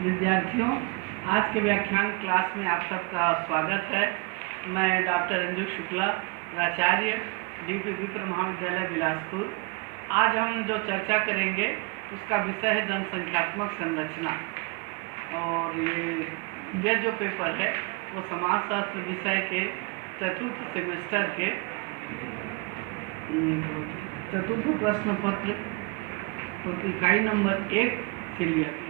विद्यार्थियों, आज के व्याख्यान क्लास में आप सबका स्वागत है। मैं डॉक्टर अंजू शुक्ला, प्राचार्य डीपी विप्र महाविद्यालय बिलासपुर। आज हम जो चर्चा करेंगे उसका विषय है जनसंख्यात्मक संरचना। और ये जो पेपर है वो समाजशास्त्र विषय के चतुर्थ सेमेस्टर के चतुर्थ प्रश्न पत्र इकाई नंबर 1 से लिया गया है।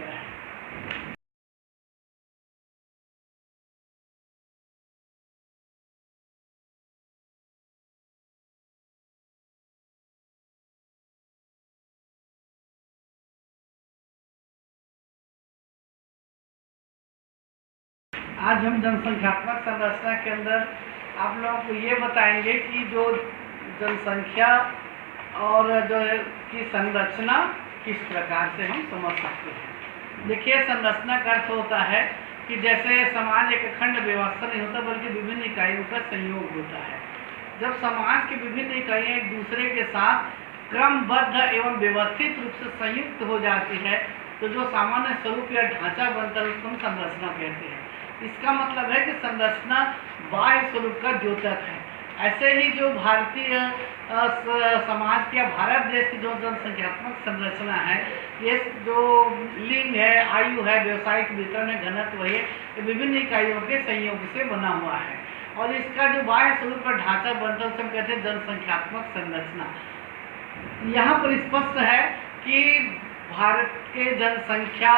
आज हम जनसंख्यात्मक संरचना के अंदर आप लोगों को ये बताएंगे कि जो जनसंख्या और जो की संरचना किस प्रकार से हम समझ सकते हैं। देखिए, संरचना का अर्थ होता है कि जैसे समाज एक अखंड व्यवस्था नहीं होता बल्कि विभिन्न इकाइयों का संयोग होता है। जब समाज की विभिन्न इकाइयाँ एक दूसरे के साथ क्रमबद्ध एवं व्यवस्थित रूप से संयुक्त हो जाती है तो जो सामान्य स्वरूप या ढांचा बनता है उसको हम संरचना कहते हैं। इसका मतलब है कि संरचना बाह्य स्वरूप का द्योतक है। ऐसे ही जो भारतीय समाज की या भारत देश की जो जनसंख्यात्मक संरचना है, ये जो लिंग है, आयु है, व्यवसायिक वितरण है, घनत्व है, ये विभिन्न इकाइयों के संयोग से बना हुआ है। और इसका जो बाह्य स्वरूप का ढांचा बनता है उसे हम कहते हैं जनसंख्यात्मक संरचना। यहाँ पर स्पष्ट है कि भारत के जनसंख्या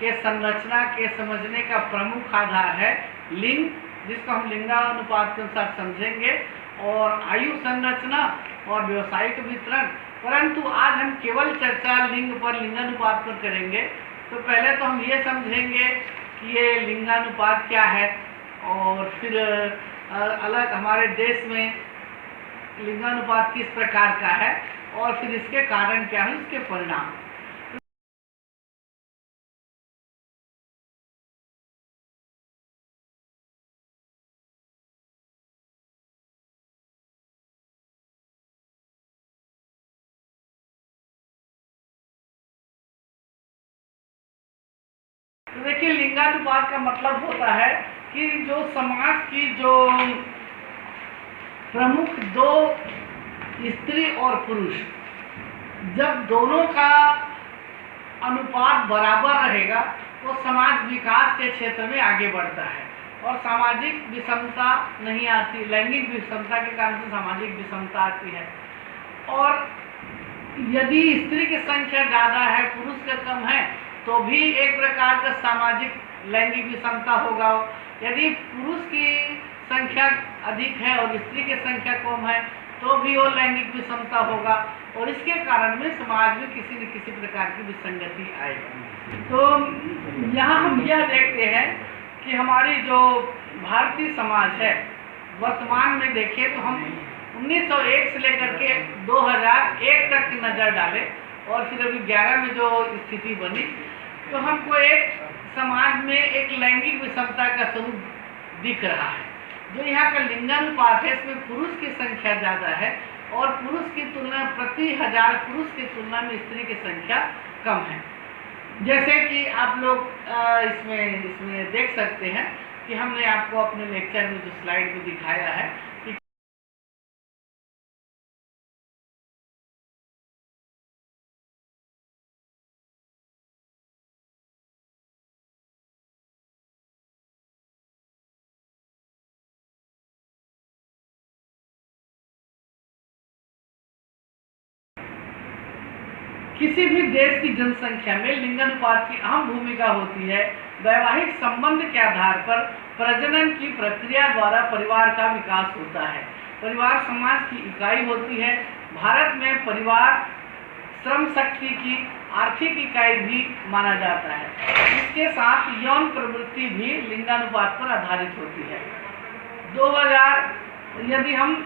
के संरचना के समझने का प्रमुख आधार है लिंग, जिसको हम लिंगानुपात के अनुसार समझेंगे, और आयु संरचना और व्यवसायिक वितरण। परंतु आज हम केवल चर्चा लिंग पर, लिंगानुपात पर करेंगे। तो पहले तो हम ये समझेंगे कि ये लिंगानुपात क्या है, और फिर अलग हमारे देश में लिंगानुपात किस प्रकार का है, और फिर इसके कारण क्या है, इसके परिणाम। तो देखिए, लिंगानुपात का मतलब होता है कि जो समाज की जो प्रमुख दो स्त्री और पुरुष, जब दोनों का अनुपात बराबर रहेगा तो समाज विकास के क्षेत्र में आगे बढ़ता है और सामाजिक विषमता नहीं आती। लैंगिक विषमता के कारण से सामाजिक विषमता आती है। और यदि स्त्री की संख्या ज़्यादा है, पुरुष का कम है, तो भी एक प्रकार का सामाजिक लैंगिक विषमता होगा। यदि पुरुष की संख्या अधिक है और स्त्री की संख्या कम है तो भी वो लैंगिक विषमता होगा, और इसके कारण में समाज में किसी न किसी प्रकार की विसंगति आएगी। तो यहाँ हम यह देखते हैं कि हमारी जो भारतीय समाज है, वर्तमान में देखें तो हम 1901 से लेकर के 2001 तक की नज़र डालें और फिर अभी 11 में जो स्थिति बनी, तो हमको एक समाज में एक लैंगिक विषमता का स्वरूप दिख रहा है। जो यहाँ का लिंगानुपात है, इसमें पुरुष की संख्या ज़्यादा है और पुरुष की तुलना प्रति 1000 पुरुष की तुलना में स्त्री की संख्या कम है। जैसे कि आप लोग इसमें देख सकते हैं कि हमने आपको अपने लेक्चर में जो स्लाइड में दिखाया है कि किसी भी देश की जनसंख्या में लिंगानुपात की अहम भूमिका होती है। वैवाहिक संबंध के आधार पर प्रजनन की प्रक्रिया द्वारा परिवार का विकास होता है। परिवार समाज की इकाई होती है। भारत में परिवार श्रम शक्ति की आर्थिक इकाई भी माना जाता है। इसके साथ यौन प्रवृत्ति भी लिंगानुपात पर आधारित होती है। 2000 यदि हम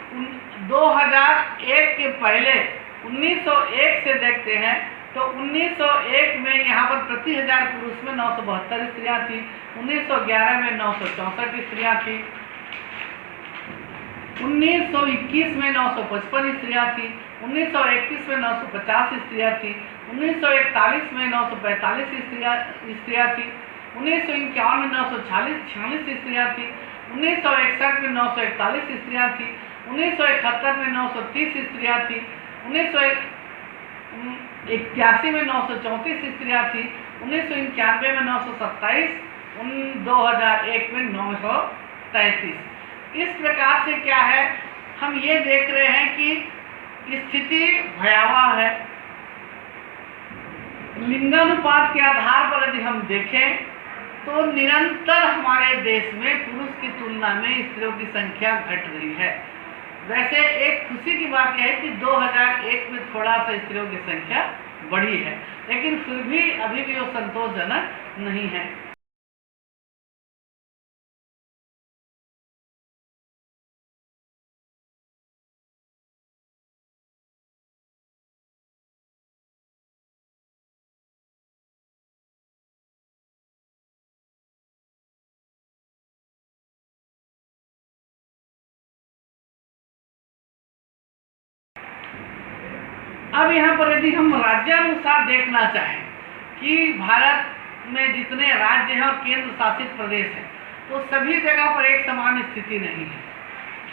2001 के पहले 1901 से देखते हैं तो 1901 में यहाँ पर प्रति 1000 पुरुष में 972 स्त्रियाँ थी, 1911 में 964 स्त्रियाँ थी, 1921 में 955 स्त्रियाँ थी, 1931 में 950 स्त्रियाँ थी, 1941 में 945 स्त्रियाँ थी, 1951 में 946 स्त्रियां थी, 1961 में 941 स्त्रियां थी, 1971 में 930 स्त्रियां थी, 1981 में 934 स्त्रियां थी, 1991 में 927, 2001 में 933। इस प्रकार से क्या है, हम ये देख रहे हैं कि स्थिति भयावह है। लिंगानुपात के आधार पर यदि हम देखें तो निरंतर हमारे देश में पुरुष की तुलना में स्त्रियों की संख्या घट रही है। वैसे एक खुशी की बात यह है कि 2001 में थोड़ा सा स्त्रियों की संख्या बढ़ी है, लेकिन फिर भी अभी भी वो संतोषजनक नहीं है। अब यहाँ पर यदि हम राज्यानुसार देखना चाहें कि भारत में जितने राज्य हैं और केंद्र शासित प्रदेश हैं, तो सभी जगह पर एक समान स्थिति नहीं है।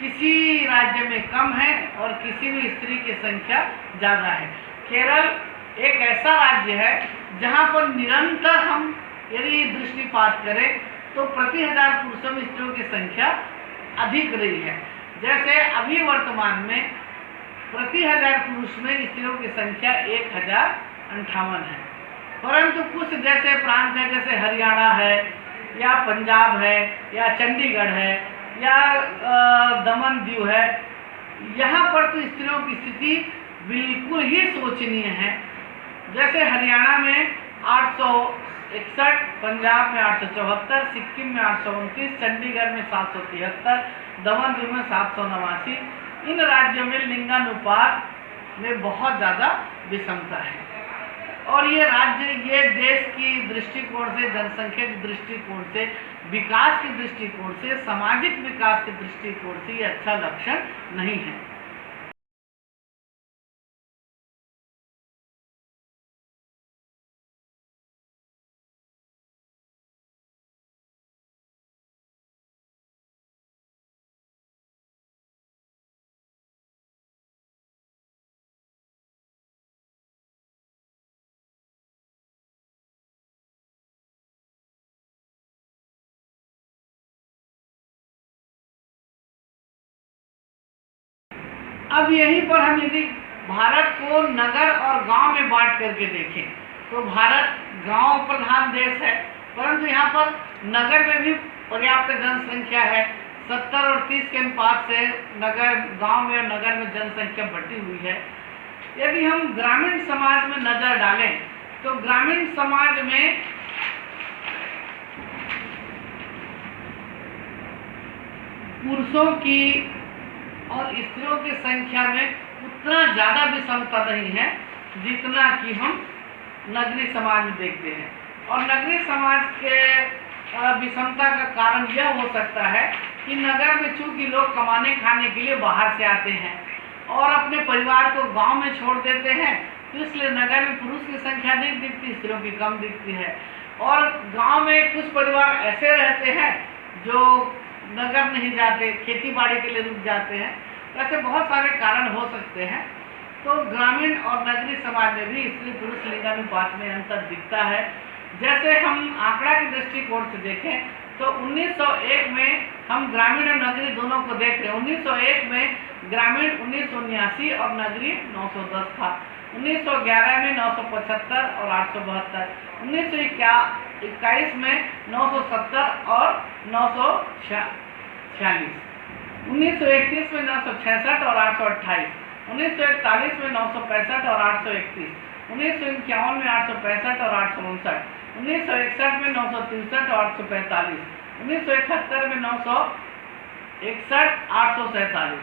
किसी राज्य में कम है और किसी में स्त्री की संख्या ज़्यादा है। केरल एक ऐसा राज्य है जहाँ पर निरंतर हम यदि दृष्टिपात करें तो प्रति 1000 पुरुषों में स्त्रियों की संख्या अधिक रही है। जैसे अभी वर्तमान में प्रति 1000 पुरुष में स्त्रियों की संख्या 1058 है, परंतु कुछ जैसे प्रांत है, जैसे हरियाणा है या पंजाब है या चंडीगढ़ है या दमन दीव है, यहाँ पर तो स्त्रियों की स्थिति बिल्कुल ही शोचनीय है। जैसे हरियाणा में 861, पंजाब में 874, सिक्किम में 829, चंडीगढ़ में 773, दमन दीव में 789। इन राज्यों में लिंगानुपात में बहुत ज़्यादा विषमता है और ये राज्य, ये देश की दृष्टिकोण से, जनसंख्या के दृष्टिकोण से, विकास के दृष्टिकोण से, सामाजिक विकास के दृष्टिकोण से ये अच्छा लक्षण नहीं है। अब यहीं पर हम यदि भारत को नगर और गांव में बांट करके देखें तो भारत गांव प्रधान देश है, परंतु यहाँ पर नगर में भी पर्याप्त जनसंख्या है। 70 और 30 के अनुपात से नगर, गांव में और नगर में जनसंख्या बढ़ी हुई है। यदि हम ग्रामीण समाज में नजर डालें तो ग्रामीण समाज में पुरुषों की और स्त्रियों की संख्या में उतना ज़्यादा विषमता नहीं है जितना कि हम नगरीय समाज में देखते हैं। और नगरीय समाज के विषमता का कारण यह हो सकता है कि नगर में चूंकि लोग कमाने खाने के लिए बाहर से आते हैं और अपने परिवार को गांव में छोड़ देते हैं, तो इसलिए नगर में पुरुष की संख्या नहीं दिखती, स्त्रियों की कम दिखती है। और गांव में कुछ परिवार ऐसे रहते हैं जो नगर नहीं जाते, खेती बाड़ी के लिए रुक जाते हैं। ऐसे बहुत सारे कारण हो सकते हैं। तो ग्रामीण और नगरीय समाज में भी स्त्री पुरुष लिंगानुपात में अंतर दिखता है। जैसे हम आंकड़ा के दृष्टिकोण से देखें तो 1901 में हम ग्रामीण और नगरीय दोनों को देख रहे हैं। 1901 में ग्रामीण 1979 और नगरीय 910 था। 1911 में 975 और 872, 1921 में 970 और 946, 1931 में 966 और 828, 1941 में 965 और 831, 1951 में 865 और 859, 1961 में 963 और 845, 1971 में 961, 847,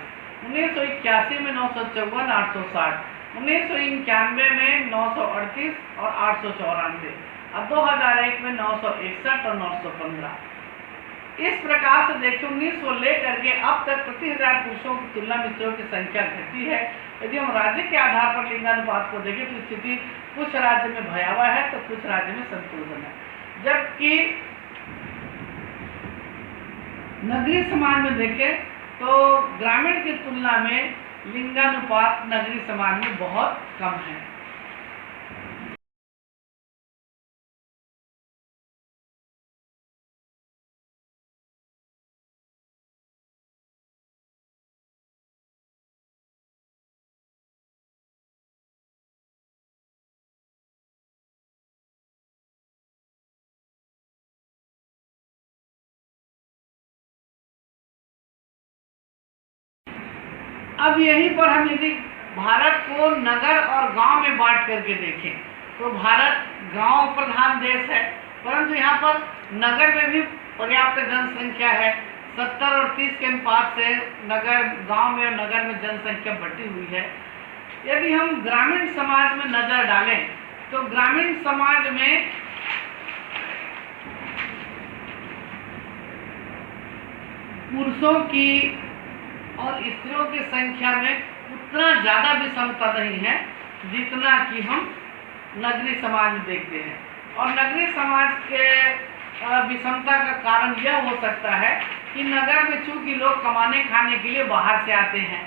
1981 में 954, 860, 1991 में 938 और 894, और 2001 में 961 और 915। इस प्रकार से देखिए 1900 लेकर के अब तक प्रति 1000 पुरुषों की तुलना में स्त्रियों की संख्या घटी है। यदि हम राज्य के आधार पर लिंगानुपात को देखें तो स्थिति कुछ राज्य में भयावह है तो कुछ राज्य में संतुलन है। जबकि नगरीय समाज में देखें तो ग्रामीण की तुलना में लिंगानुपात नगरीय समाज में बहुत कम है। अब यहीं पर हम यदि भारत को नगर और गांव में बांट करके देखें तो भारत गांव प्रधान देश है, परंतु यहाँ पर नगर में भी पर्याप्त जनसंख्या है। 70 और 30 के अनुपात से नगर गांव में और नगर में जनसंख्या बढ़ी हुई है। यदि हम ग्रामीण समाज में नजर डालें तो ग्रामीण समाज में पुरुषों की और स्त्रियों की संख्या में उतना ज़्यादा विषमता नहीं है जितना कि हम नगरीय समाज में देखते हैं। और नगरीय समाज के विषमता का कारण यह हो सकता है कि नगर में चूंकि लोग कमाने खाने के लिए बाहर से आते हैं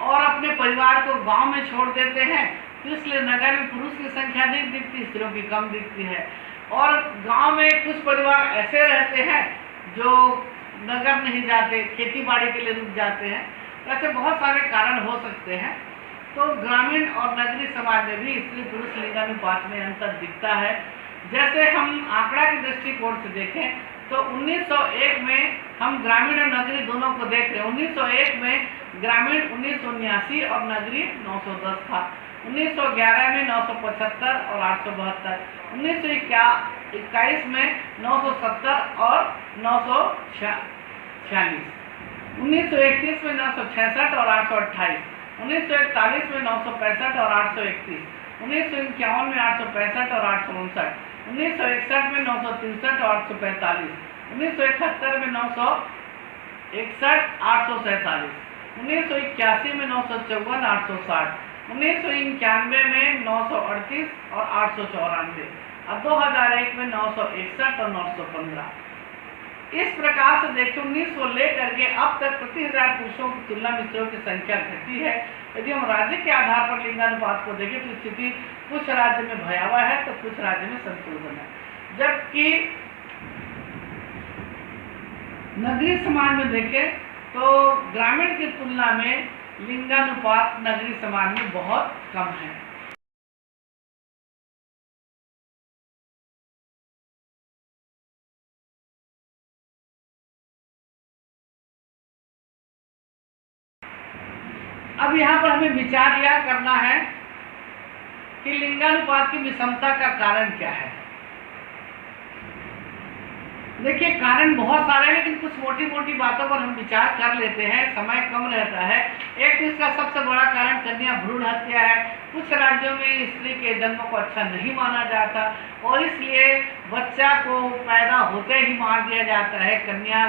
और अपने परिवार को गांव में छोड़ देते हैं, तो इसलिए नगर में पुरुष की संख्या नहीं दिखती, स्त्रियों की कम दिखती है। और गांव में कुछ परिवार ऐसे रहते हैं जो नगर नहीं जाते, खेती बाड़ी के लिए रुक जाते हैं। ऐसे बहुत सारे कारण हो सकते हैं। तो ग्रामीण और नगरीय समाज में भी स्त्री पुरुष लिंगानुपात में अंतर दिखता है। जैसे हम आंकड़ा के दृष्टिकोण से देखें तो 1901 में हम ग्रामीण और नगरीय दोनों को देख रहे हैं। 1901 में ग्रामीण 1979 और नगरीय 910 था। 1911 में 975 और 872, 1921 में 970 और 946, 1931 में 966 और 828, 1941 में 965 और 831, 1951 में 865 और 859, 1961 में 963 और 845, 1971 में 961 847, 1981 में 954 860, 1991 में 938 और 894 और 2001 में 961 और 915। इस प्रकार से देखिए 1900 लेकर के अब तक प्रति हजार पुरुषों की तुलना में स्त्रियों की संख्या घटी है। यदि हम राज्य के आधार पर लिंगानुपात को देखें तो स्थिति कुछ राज्य में भयावह है तो कुछ राज्य में संतुलन है। जबकि नगरीय समाज में देखें तो ग्रामीण की तुलना में लिंगानुपात नगरीय समाज में बहुत कम है। अब यहाँ पर हमें विचार यह करना है कि लिंगानुपात की विषमता का कारण क्या है। देखिए कारण बहुत सारे हैं, लेकिन कुछ मोटी मोटी बातों पर हम विचार कर लेते हैं, समय कम रहता है। एक तो इसका सबसे बड़ा कारण कन्या भ्रूण हत्या है। कुछ राज्यों में स्त्री के जन्म को अच्छा नहीं माना जाता और इसलिए बच्चा को पैदा होते ही मार दिया जाता है। कन्या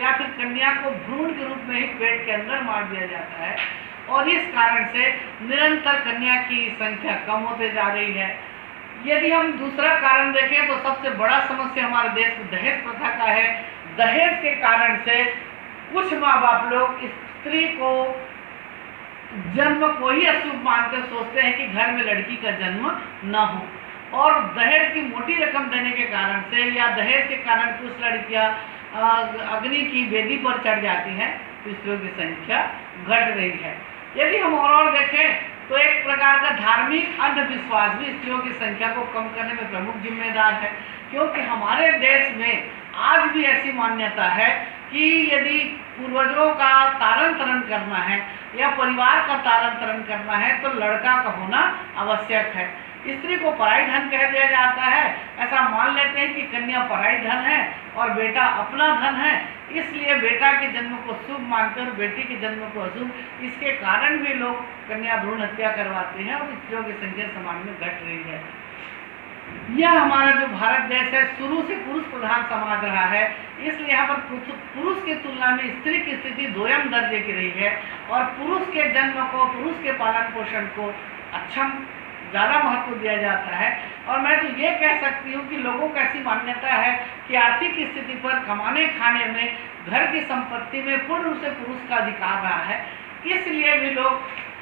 या फिर कन्या को भ्रूण के रूप में ही पेट के अंदर मार दिया जाता है और इस कारण से निरंतर कन्या की संख्या कम होते जा रही है। यदि हम दूसरा कारण देखें तो सबसे बड़ा समस्या हमारे देश में दहेज प्रथा का है। दहेज के कारण से कुछ माँ बाप लोग स्त्री को जन्म को ही अशुभ मानकर सोचते हैं कि घर में लड़की का जन्म न हो और दहेज की मोटी रकम देने के कारण से या दहेज के कारण कुछ लड़कियां अग्नि की वेदी पर चढ़ जाती हैं तो स्त्रियों की संख्या घट रही है। यदि हम और देखें तो एक प्रकार का धार्मिक अंधविश्वास भी स्त्रियों की संख्या को कम करने में प्रमुख जिम्मेदार है, क्योंकि हमारे देश में आज भी ऐसी मान्यता है कि यदि पूर्वजों का तारण तरण करना है या परिवार का तारण तरण करना है तो लड़का का होना आवश्यक है। स्त्री को पराई धन कह दिया जाता है। ऐसा मान लेते हैं कि कन्या पराई धन है और बेटा अपना धन है, इसलिए बेटा के जन्म को शुभ मानते हैं और बेटी के जन्म को अशुभ। इसके कारण भी लोग कन्या भ्रूण हत्या करवाते हैं और स्त्रियों की संख्या समाज में घट रही है। यह हमारा जो भारत देश है शुरू से पुरुष प्रधान समाज रहा है, इसलिए यहाँ पर पुरुष की तुलना में स्त्री की स्थिति दोयम दर्जे की रही है और पुरुष के जन्म को, पुरुष के पालन पोषण को अक्षम ज़्यादा महत्व दिया जाता है। और मैं तो ये कह सकती हूँ कि लोगों को ऐसी मान्यता है कि आर्थिक स्थिति पर कमाने खाने में, घर की संपत्ति में पूर्ण रूप से पुरुष का अधिकार रहा है, इसलिए भी लोग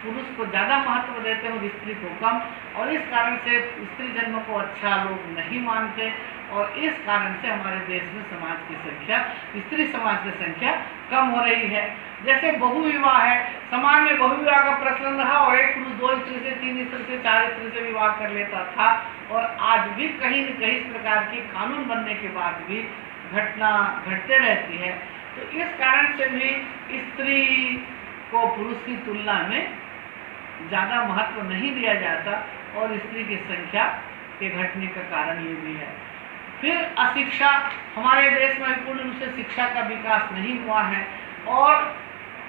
पुरुष को ज़्यादा महत्व देते हैं और स्त्री को कम, और इस कारण से स्त्री जन्म को अच्छा लोग नहीं मानते, और इस कारण से हमारे देश में समाज की संख्या, स्त्री समाज की संख्या कम हो रही है। जैसे बहुविवाह है, समाज में बहुविवाह का प्रचलन रहा और एक पुरुष 2 स्त्री से, 3 स्त्री से, 4 स्त्री से विवाह कर लेता था, और आज भी कहीं न कहीं इस प्रकार की कानून बनने के बाद भी घटना घटते रहती है। तो इस कारण से भी स्त्री को पुरुष की तुलना में ज़्यादा महत्व नहीं दिया जाता, और स्त्री की संख्या के घटने का कारण ये भी है। फिर अशिक्षा, हमारे देश में पूर्ण रूप से शिक्षा का विकास नहीं हुआ है, और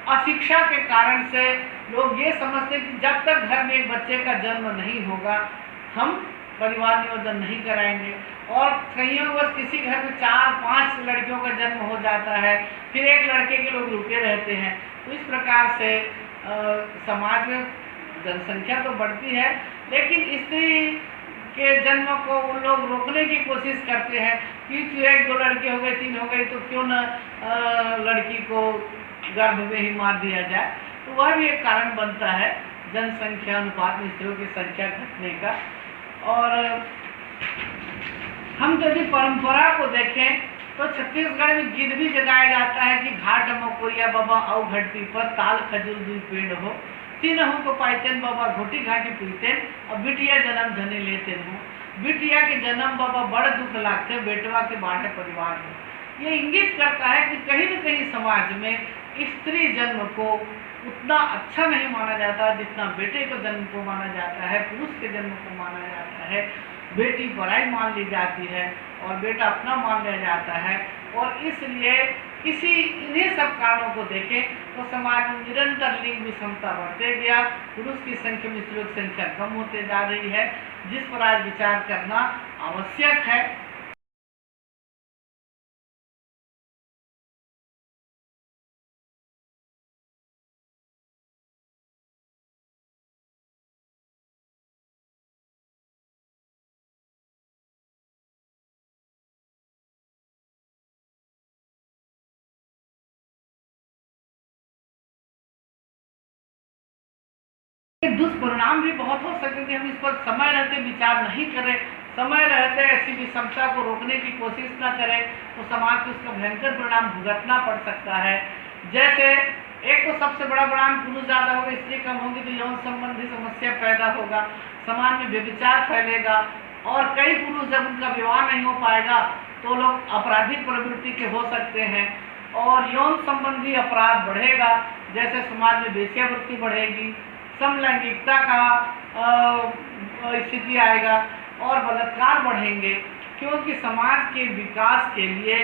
अशिक्षा के कारण से लोग ये समझते हैं कि जब तक घर में एक बच्चे का जन्म नहीं होगा हम परिवार नियोजन नहीं कराएंगे, और संयोगवश किसी घर में 4-5 लड़कियों का जन्म हो जाता है, फिर एक लड़के के लोग रुके रहते हैं। तो इस प्रकार से समाज में जनसंख्या तो बढ़ती है, लेकिन स्त्री के जन्म को उन लोग रोकने की कोशिश करते हैं कि 1-2 लड़के हो गए, 3 हो गई, तो क्यों न लड़की को गर्भ में ही मार दिया जाए। तो वह भी एक कारण बनता है जनसंख्या अनुपात में स्त्रियों की संख्या घटने का। और हम यदि परंपरा को देखें तो छत्तीसगढ़ में गीत भी जगाया जाता है कि घाट मकोरिया बाबा औ घटी पर ताल खजूर 2 पेड़ हो, 3 हो को पाइतेन बाबा घोटी घाटी पीतेन, और बिटिया जन्म धने लेते हो। बिटिया के जन्म बाबा बड़ दुख लागते, बेटवा के बाढ़े परिवार हो। ये इंगित करता है कि कहीं न कहीं समाज में स्त्री जन्म को उतना अच्छा नहीं माना जाता जितना बेटे के जन्म को माना जाता है, पुरुष के जन्म को माना जाता है। बेटी पराई मान ली जाती है और बेटा अपना मान लिया जाता है, और इसलिए इन्हीं सब कारणों को देखें तो समाज में निरंतर लिंग विषमता बढ़ते गया, पुरुष की संख्या में स्त्रियों की संख्या कम होते जा रही है, जिस पर आज विचार करना आवश्यक है। दुष्परिणाम भी बहुत हो सकते थे, हम इस पर समय रहते विचार नहीं करें, समय रहते ऐसी विषमता को रोकने की कोशिश न करें, तो समाज को उसका भयंकर परिणाम भुगतना पड़ सकता है। जैसे एक तो सबसे बड़ा परिणाम, पुरुष ज़्यादा होगा, स्त्री कम होगी तो यौन संबंधी समस्या पैदा होगा, समाज में व्यभिचार फैलेगा, और कई पुरुष जब उनका विवाह नहीं हो पाएगा तो लोग आपराधिक प्रवृत्ति के हो सकते हैं, और यौन संबंधी अपराध बढ़ेगा। जैसे समाज में वेश्यावृत्ति बढ़ेगी, समलैंगिकता का स्थिति आएगा, और बलात्कार बढ़ेंगे, क्योंकि समाज के विकास के लिए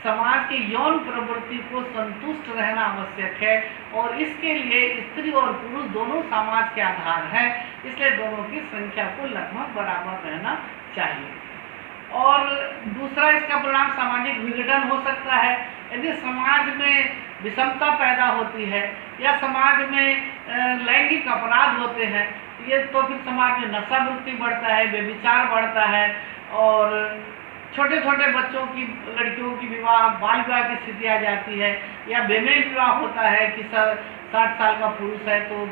समाज की यौन प्रवृत्ति को संतुष्ट रहना आवश्यक है, और इसके लिए स्त्री और पुरुष दोनों समाज के आधार हैं, इसलिए दोनों की संख्या को लगभग बराबर रहना चाहिए। और दूसरा इसका परिणाम सामाजिक विघटन हो सकता है। यदि समाज में विषमता पैदा होती है या समाज में लैंगिक अपराध होते हैं, ये तो फिर समाज में नशा वृत्ति बढ़ता है, व्यभिचार बढ़ता है, और छोटे छोटे बच्चों की, लड़कियों की विवाह, बाल विवाह की स्थिति आ जाती है, या बेमेल विवाह होता है कि 60 साल का पुरुष है तो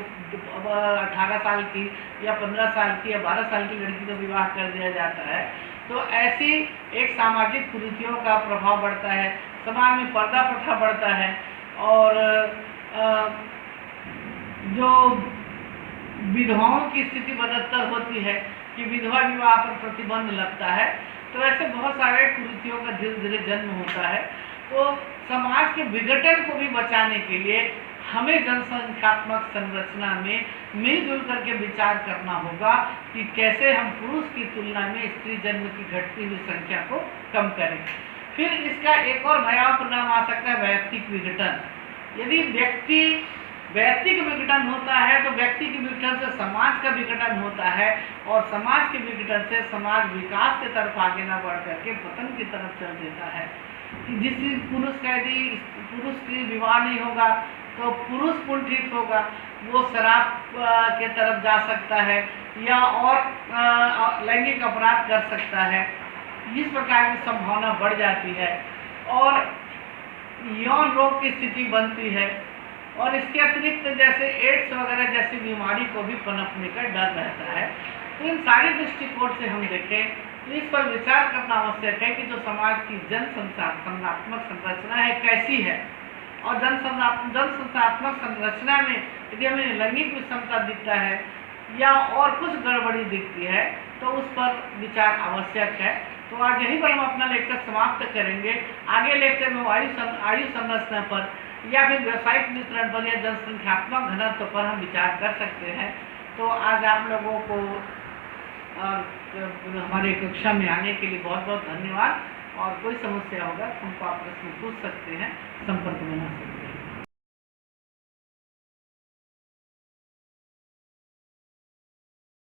18 साल की या 15 साल की या 12 साल की लड़की का विवाह कर दिया जाता है। तो ऐसी एक सामाजिक कुरीतियों का प्रभाव बढ़ता है, समाज में पर्दा प्रथा बढ़ता है, और जो विधवाओं की स्थिति बदतर होती है कि विधवा विवाह पर प्रतिबंध लगता है। तो ऐसे बहुत सारे कुरीतियों का धीरे धीरे जन्म होता है। तो समाज के विघटन को भी बचाने के लिए हमें जनसंख्यात्मक संरचना में मिलजुल करके विचार करना होगा कि कैसे हम पुरुष की तुलना में स्त्री जन्म की घटती हुई संख्या को कम करें। फिर इसका एक और भयावह परिणाम आ सकता है, वैयक्तिक विघटन। यदि व्यक्तिक विघटन होता है तो व्यक्ति के विघटन से समाज का विघटन होता है, और समाज के विघटन से समाज विकास की तरफ आगे न बढ़ करके पतन की तरफ चल देता है। जिस दिन पुरुष की विवाह नहीं होगा तो पुरुष कुंठित होगा, वो शराब के तरफ जा सकता है या और लैंगिक अपराध कर सकता है। इस प्रकार की संभावना बढ़ जाती है और यौन रोग की स्थिति बनती है। और इसके अतिरिक्त जैसे एड्स वगैरह जैसी बीमारी को भी पनपने का डर रहता है। तो इन सारे दृष्टिकोण से हम देखें तो इस पर विचार करना आवश्यक है कि जो समाज की जनसंख्यात्मक संरचना है कैसी है, और जनसंख्यात्मक संरचना में यदि हमें लैंगिक विषमता दिखता है या और कुछ गड़बड़ी दिखती है तो उस पर विचार आवश्यक है। तो आज यहीं पर हम अपना लेक्चर समाप्त करेंगे। आगे लेक्चर में आयु संरचना पर या फिर व्यावसायिक वितरण पर या जनसंख्यात्मक घनत्व पर हम विचार कर सकते हैं। तो आज आप लोगों को हमारे कक्षा में आने के लिए बहुत बहुत धन्यवाद। और कोई समस्या होगा तो हमको आप प्रश्न पूछ सकते हैं, संपर्क बना सकते हैं।